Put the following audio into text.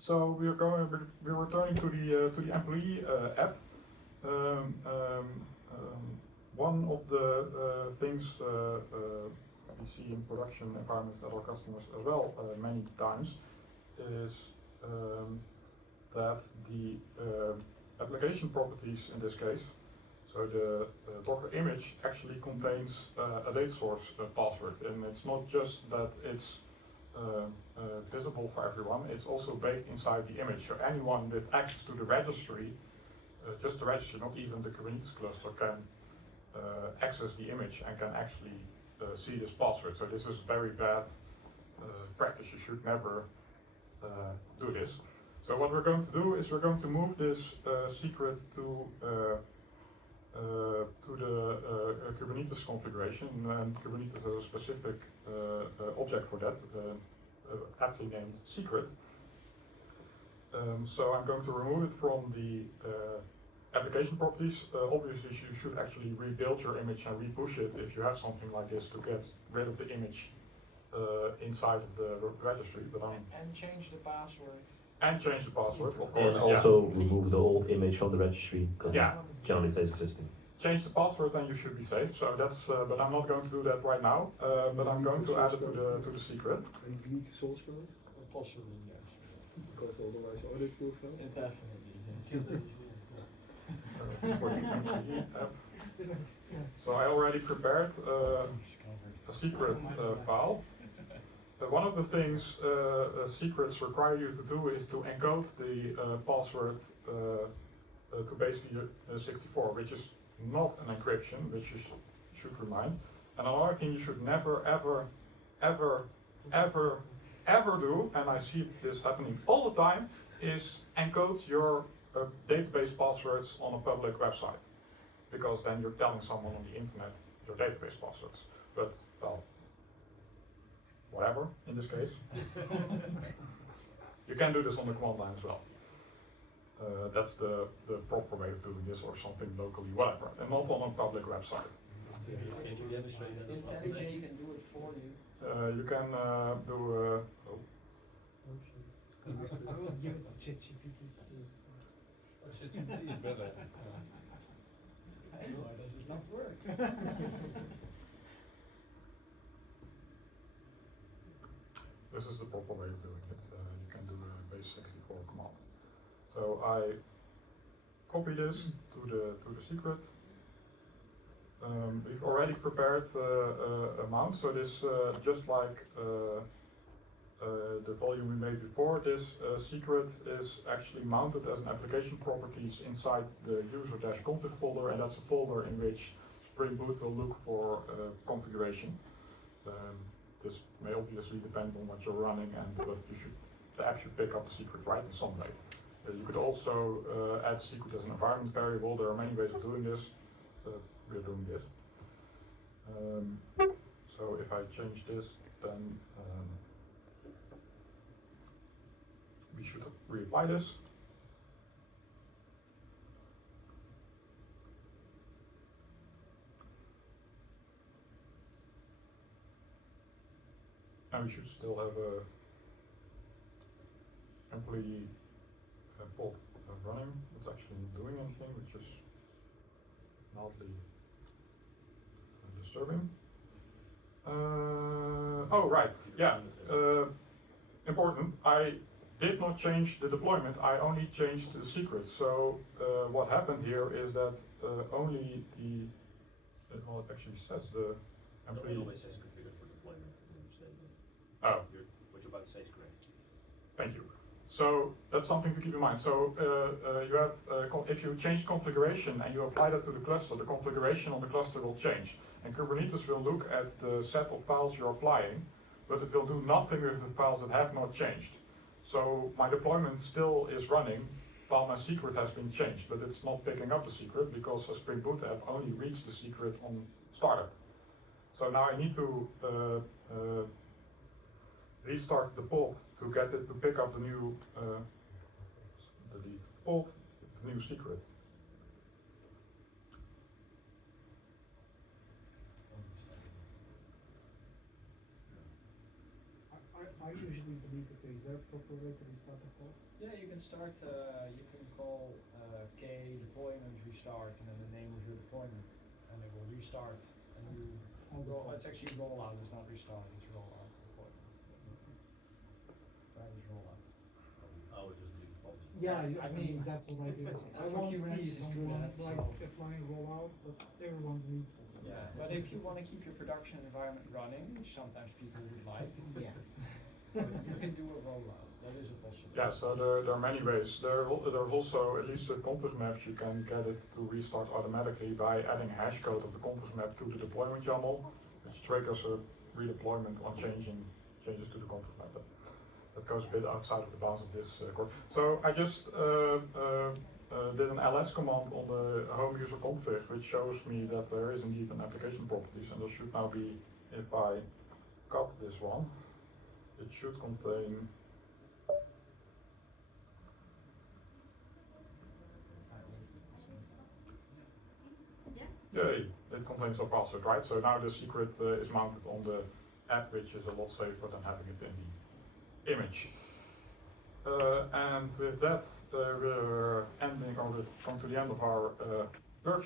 So we're returning to the employee app. One of the things we see in production environments at our customers as well many times is that the application properties in this case, so the Docker image actually contains a data source password, and it's not just that it's visible for everyone, it's also baked inside the image. So anyone with access to the registry, just the registry, not even the Kubernetes cluster, can access the image and can actually see this password. So this is very bad practice. You should never do this. So what we're going to do is we're going to move this secret to the Kubernetes configuration, and Kubernetes has a specific object for that, aptly named secret. So I'm going to remove it from the application properties. Obviously, you should actually rebuild your image and repush it if you have something like this to get rid of the image inside of the registry. But and change the password. And change the password, of course. And also remove the old image from the registry, because it generally stays existing. Change the password and you should be safe. So that's, but I'm not going to do that right now. But I'm going to add it to the secret. And you need the source code? Possibly, yes. Because otherwise audit-proof. Definitely. For the employee app. So I already prepared a secret file. One of the things secrets require you to do is to encode the password to base64, which is not an encryption, which you should remind. And another thing you should never, ever do, and I see this happening all the time, is encode your database passwords on a public website, because then you're telling someone on the internet your database passwords. But, well, whatever, in this case. You can do this on the command line as well. That's the proper way of doing this, or something locally, whatever, and not on a public website. Can you demonstrate that as well? IntelliJ can do it for you. You can do ChatGPT is better. Hey, why does it not work? This is the proper way of doing it. You can do a base64 command. So I copy this to the secret. We've already prepared a mount, so this just like the volume we made before, this secret is actually mounted as an application properties inside the user-config folder, and that's a folder in which Spring Boot will look for configuration. This may obviously depend on what you're running, and but the app should pick up the secret right in some way. You could also add secret as an environment variable. There are many ways of doing this. We're doing this. So if I change this, then we should reapply this. And we should still have a employee pod running. It's actually not doing anything, which is mildly disturbing. Oh, right, yeah. Important, I did not change the deployment, I only changed the secret. So what happened here is that only the, well, it actually says the employee. It always says configured for deployment. Oh. What you're about to say is correct. Thank you. So that's something to keep in mind. So you have, if you change configuration and you apply that to the cluster, the configuration on the cluster will change. And Kubernetes will look at the set of files you're applying, but it will do nothing with the files that have not changed. So my deployment still is running while my secret has been changed, but it's not picking up the secret because a Spring Boot app only reads the secret on startup. So now I need to restart the pod to get it to pick up the new delete pod, the new secret. I usually believe that there is a proper way to restart protocol? Yeah, you can start, you can call k deployment restart and then the name of your deployment and it will restart and you it's actually rollout, it's not restart, it's rollout deployment. That is rollout. I would just do public. Yeah, I mean, that's what I do. that's I what won't Kubernetes see is good someone at, like so- applying rollout, but everyone needs it. Yeah, but if you want to keep your production environment running, which sometimes people would like, Yeah. you can do a rollout. That is a possibility. Yeah, so there are many ways. There's also, at least with ConfigMap, you can get it to restart automatically by adding hash code of the ConfigMap to the deployment YAML, which triggers a redeployment on changes to the ConfigMap. That goes a bit outside of the bounds of this course. So I just did an ls command on the home user config, which shows me that there is indeed an application properties, and there should now be, if I cut this one, it should contain. Yay, it contains a password, right? So now the secret is mounted on the app, which is a lot safer than having it in the image. And with that, we're ending, or we've come to the end of our workshop.